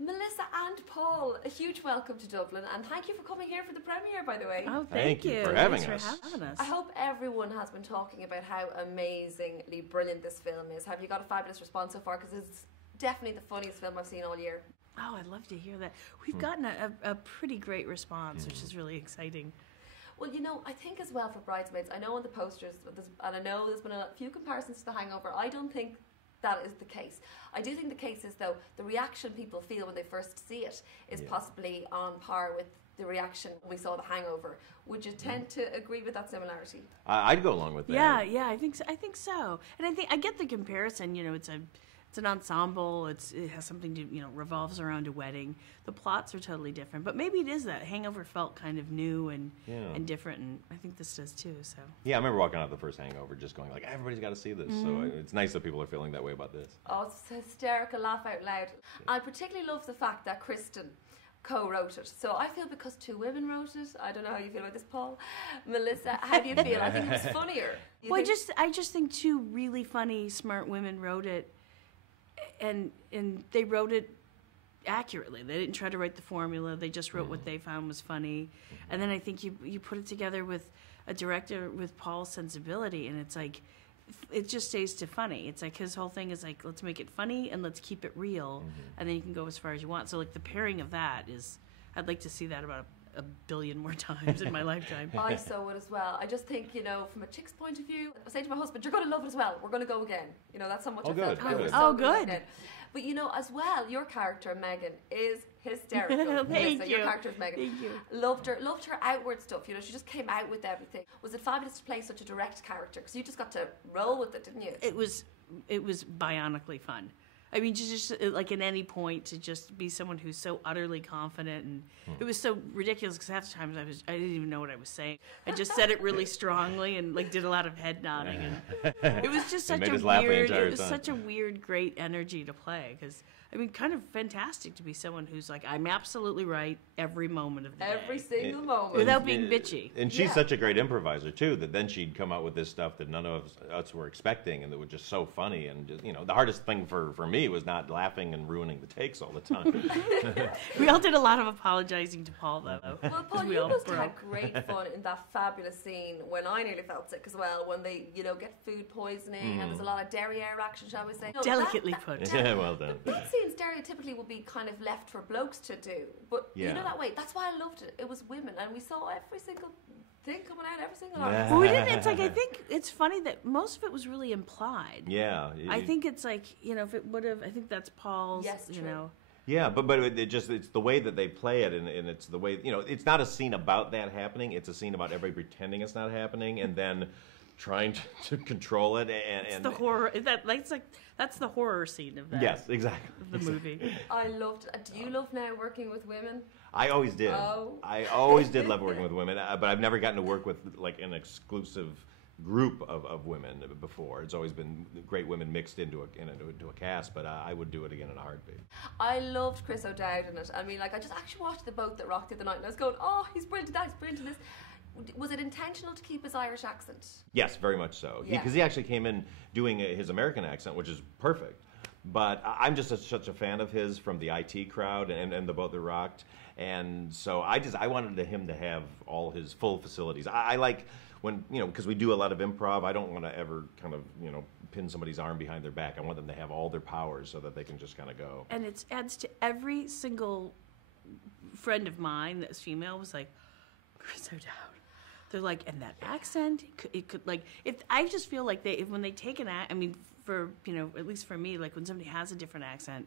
Melissa and Paul, a huge welcome to Dublin, and thank you for coming here for the premiere, by the way. Oh, thank you for having Thanks us. for having us. I hope everyone has been talking about how amazingly brilliant this film is. Have you got a fabulous response so far? Because it's definitely the funniest film I've seen all year. Oh, I'd love to hear that. We've gotten a pretty great response, which is really exciting. Well, you know, I think as well for Bridesmaids, I know on the posters, and I know there's been a few comparisons to The Hangover, I don't think that is the case. I do think the case is, though, the reaction people feel when they first see it is possibly on par with the reaction when we saw The Hangover. Would you tend to agree with that similarity? I'd go along with that. Yeah, I think so. And I think I get the comparison. You know, it's an ensemble. It has something to, revolves around a wedding. The plots are totally different, but maybe it is that Hangover felt kind of new and different, and I think this does too. So yeah, I remember walking out of the first Hangover just going like, everybody's got to see this. So it's nice that people are feeling that way about this. Oh, it's hysterical, laugh out loud. I particularly love the fact that Kristen co-wrote it. So I feel because two women wrote it. I don't know how you feel about this, Paul. Melissa, how do you feel? I think it was funnier. I just think two really funny, smart women wrote it. And they wrote it accurately. They didn't try to write the formula. They just wrote what they found was funny. And then I think you put it together with a director with Paul's sensibility, and it's like, it just stays to funny. It's like his whole thing is like, let's make it funny and let's keep it real, and then you can go as far as you want. So like the pairing of that is, I'd like to see that about a billion more times in my lifetime. I so would as well. I just think, from a chick's point of view, I say to my husband, you're going to love it as well. We're going to go again. That's how much I felt about it. Oh, good. But as well, your character, Megan, is hysterical. Thank you. Your character is Megan. Thank you. Loved her outward stuff. She just came out with everything. Was it fabulous to play such a direct character? Because you just got to roll with it, didn't you? It was bionically fun. I mean, just like at any point to just be someone who's so utterly confident, and it was so ridiculous because half the times I didn't even know what I was saying. I just said it really strongly and like did a lot of head nodding, and it was just such a weird, great energy to play. Because I mean, kind of fantastic to be someone who's like, I'm absolutely right every moment of the day. Every single moment. Without being bitchy. And she's such a great improviser, too, that then she'd come out with this stuff that none of us were expecting and that was just so funny. And, the hardest thing for me was not laughing and ruining the takes all the time. We all did a lot of apologizing to Paul, though. Well, Paul, you must have had great fun in that fabulous scene when I nearly felt sick as well, when they, get food poisoning and there's a lot of derriere action, shall we say. Delicately put. Yeah, well done. That scene stereotypically would be kind of left for blokes to do, but that way. That's why I loved it. It was women, and we saw every single thing coming out, every single line. Well, we didn't. It's like, I think it's funny that most of it was really implied. Yeah. I think it's like, if it would have, I think that's Paul's. Yes, true. Yeah, but it's the way that they play it, and it's the way, it's not a scene about that happening. It's a scene about everybody pretending it's not happening, and then trying to control it. And it's the horror. That's the horror scene of that. Yes, exactly. Of the movie. I loved it. Do you love now working with women? I always did. Oh. I always did love working with women, but I've never gotten to work with like an exclusive group of women before. It's always been great women mixed into a cast, but I would do it again in a heartbeat. I loved Chris O'Dowd in it. I mean, I just actually watched The Boat That Rocked the other night, and I was going, oh, he's brilliant at that, he's brilliant at this. Was it intentional to keep his Irish accent? Yes, very much so. Because he actually came in doing his American accent, which is perfect. But I'm just such a fan of his from the IT crowd and The Boat That Rocked. And so I wanted him to have all his full facilities. I like when, because we do a lot of improv, I don't want to ever kind of, pin somebody's arm behind their back. I want them to have all their powers so that they can just kind of go. And it adds to every single friend of mine that's female was like, Chris O'Dowd. They're like, and that accent, it could like, if I just feel like when they take I mean, for, at least for me, like when somebody has a different accent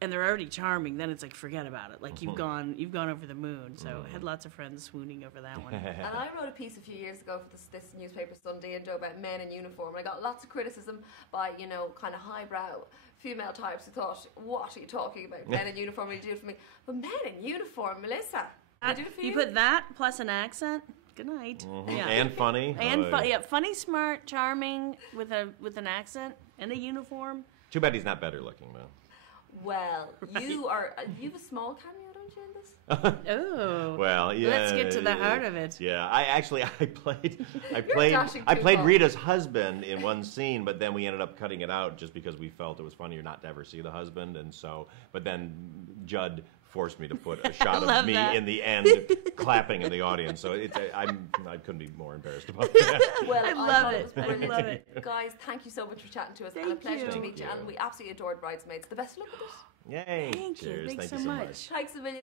and they're already charming, then it's like, forget about it. Like you've gone over the moon. So I had lots of friends swooning over that one. And I wrote a piece a few years ago for this newspaper Sunday about men in uniform. And I got lots of criticism by, kind of highbrow female types who thought, what are you talking about? Men in uniform, you do it for me. But men in uniform, Melissa, I do it for you. You put that plus an accent. Good night. Yeah. And funny. Funny, smart, charming with an accent and a uniform. Too bad he's not better looking, though. Well, Right. you have a small cameo, don't you, in this? Oh. Well, yeah. Let's get to the heart of it. Yeah, I played Rita's husband in one scene, but then we ended up cutting it out just because we felt it was funnier not to ever see the husband, and so. But then Judd forced me to put a shot love of me that. in the end clapping in the audience. So I couldn't be more embarrassed about that. Well, I thought love was it. I brilliant. love it. Guys, thank you so much for chatting to us. and a Thank pleasure you. to meet you. Thank And you. we absolutely adored Bridesmaids. The best of luck with it. Yay! Thank you. Cheers. Thanks Thank so you so much. Thanks a million.